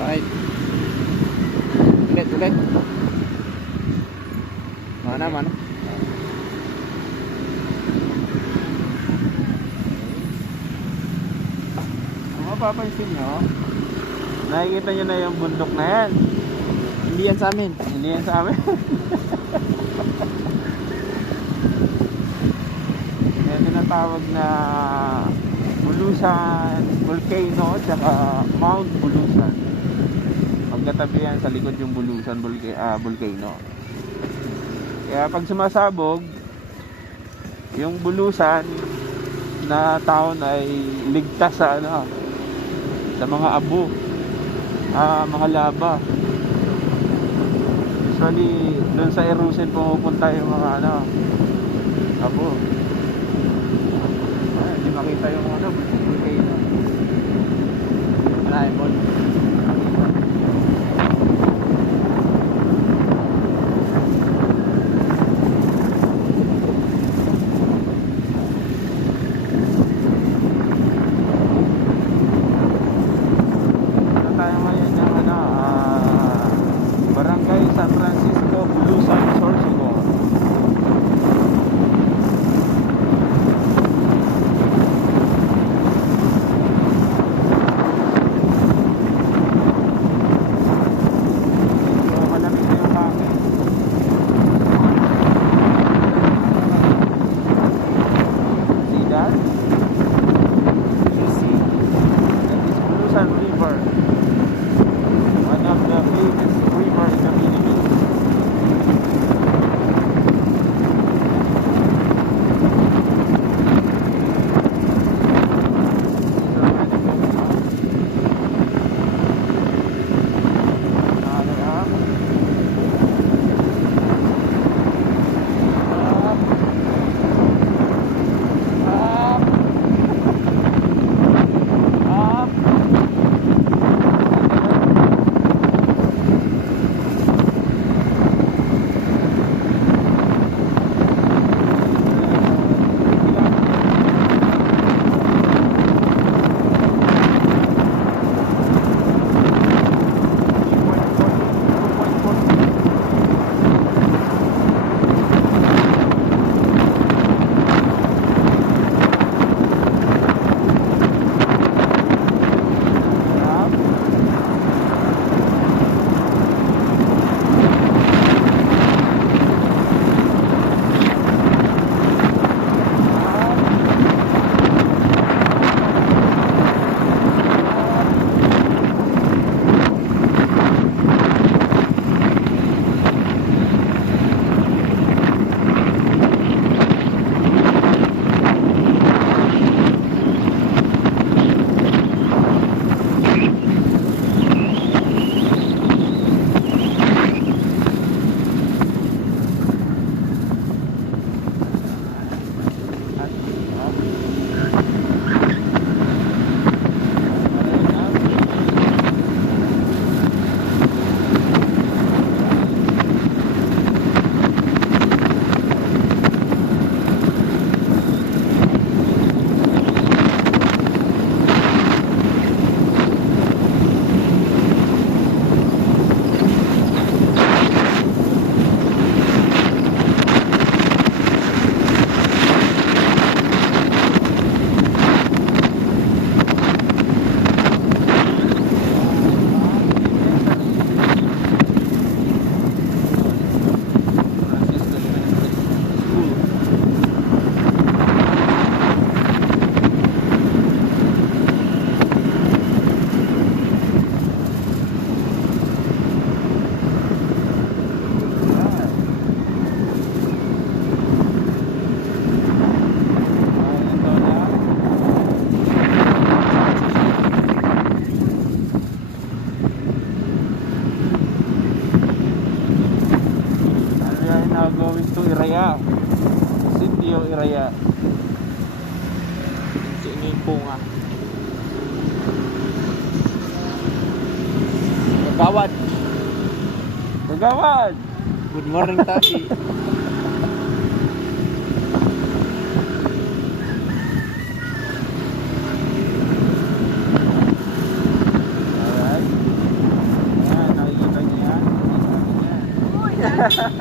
Right. Ulit. Mana. Kung mapapansin nyo, nakikita nyo na yung bundok na yan. Hindi yan sa amin. Hindi yan sa amin. Yan tinatawag na Bulusan Volcano tsaka Mount Bulusan. Magkatabi yan sa likod yung Bulusan Volcano. Kaya pag sumasabog yung Bulusan na town ay ligtas sa sa mga abo, mga lava. Usually doon sa Erusin pumupunta yung mga abo. Hindi makita yung volcano. Wala, Paul. Barangay San Francisco, Bulusan, Sorsogon. Malamig na yung hangin. See that? You see? That is Bulusan River. One of the famous river in the Philippines. Going to Iraya, Sitio Iraya. Sino yung punga? Kagawad. Kagawad. Good morning, Tati. Alright. Nakikita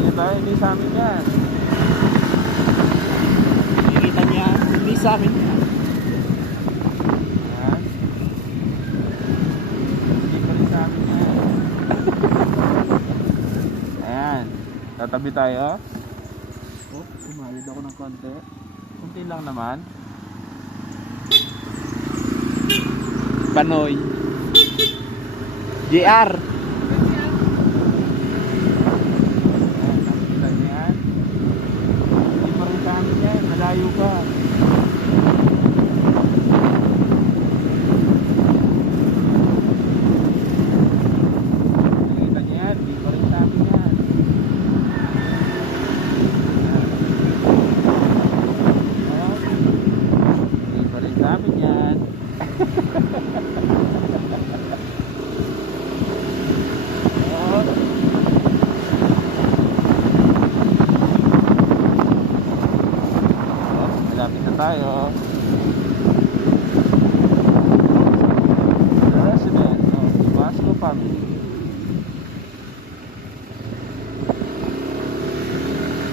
niyo tayo, hindi sa amin yan. Nakikita niya, hindi sa amin. Ayan. Hindi pa rin sa amin yan. Ayan. Tatabi tayo. Oh, umalid ako ng konti. Kunti lang naman. Panoy. JR. Ayan, nakikita niyo yan. Hindi pa rin sa amin yan. Malayo pa. Nakikita niyo yan. Hindi pa rin sa amin yan. Ayan. Oh, hindi pa rin sa amin yan. Oh. Malapit na tayo. The resident of the Vasco family.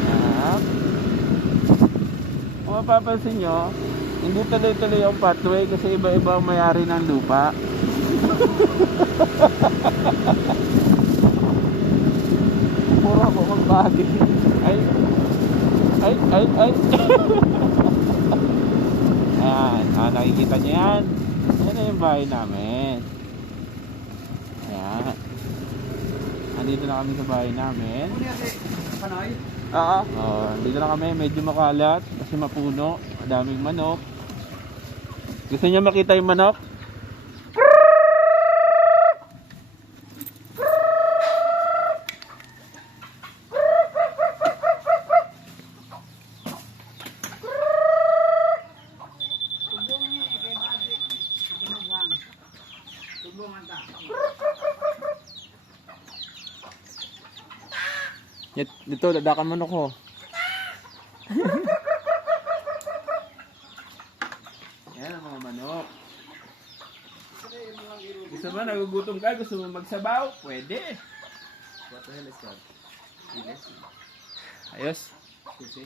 Ayan. Kung mapapansin nyo, hindi tuloy-tuloy yung pathway kasi iba-iba ang may-ari ng lupa. Puro ako magbagi. Ay. Ayan, nakikita niyo yan. Yan na yung bahay namin. Ayan. Andito na kami sa bahay namin. Oo. Oh, dito na kami, medyo makalat kasi mapuno, madaming manok. Gusto niyo makita yung manok? Dito, dadakan manok ko. Yan ang mga manok. Gusto mo, nagugutom ka? Gusto mo magsabaw? Pwede. What the hell is that? Ayos. Susi.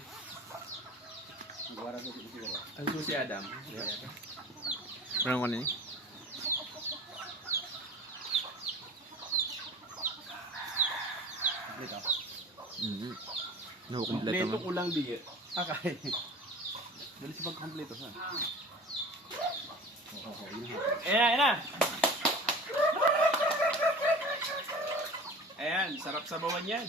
Ang susi, Adam. Meron ko na yun. Nakukumpleto Kompleto mo. ko lang di. Okay. Dali sa pagkompleto ha. Ayan na. Ayan, sarap sabawan yan.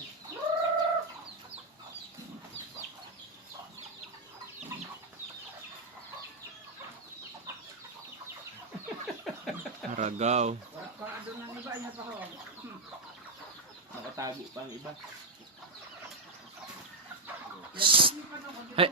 Aragaw. Nakatago pa ang iba. Hey.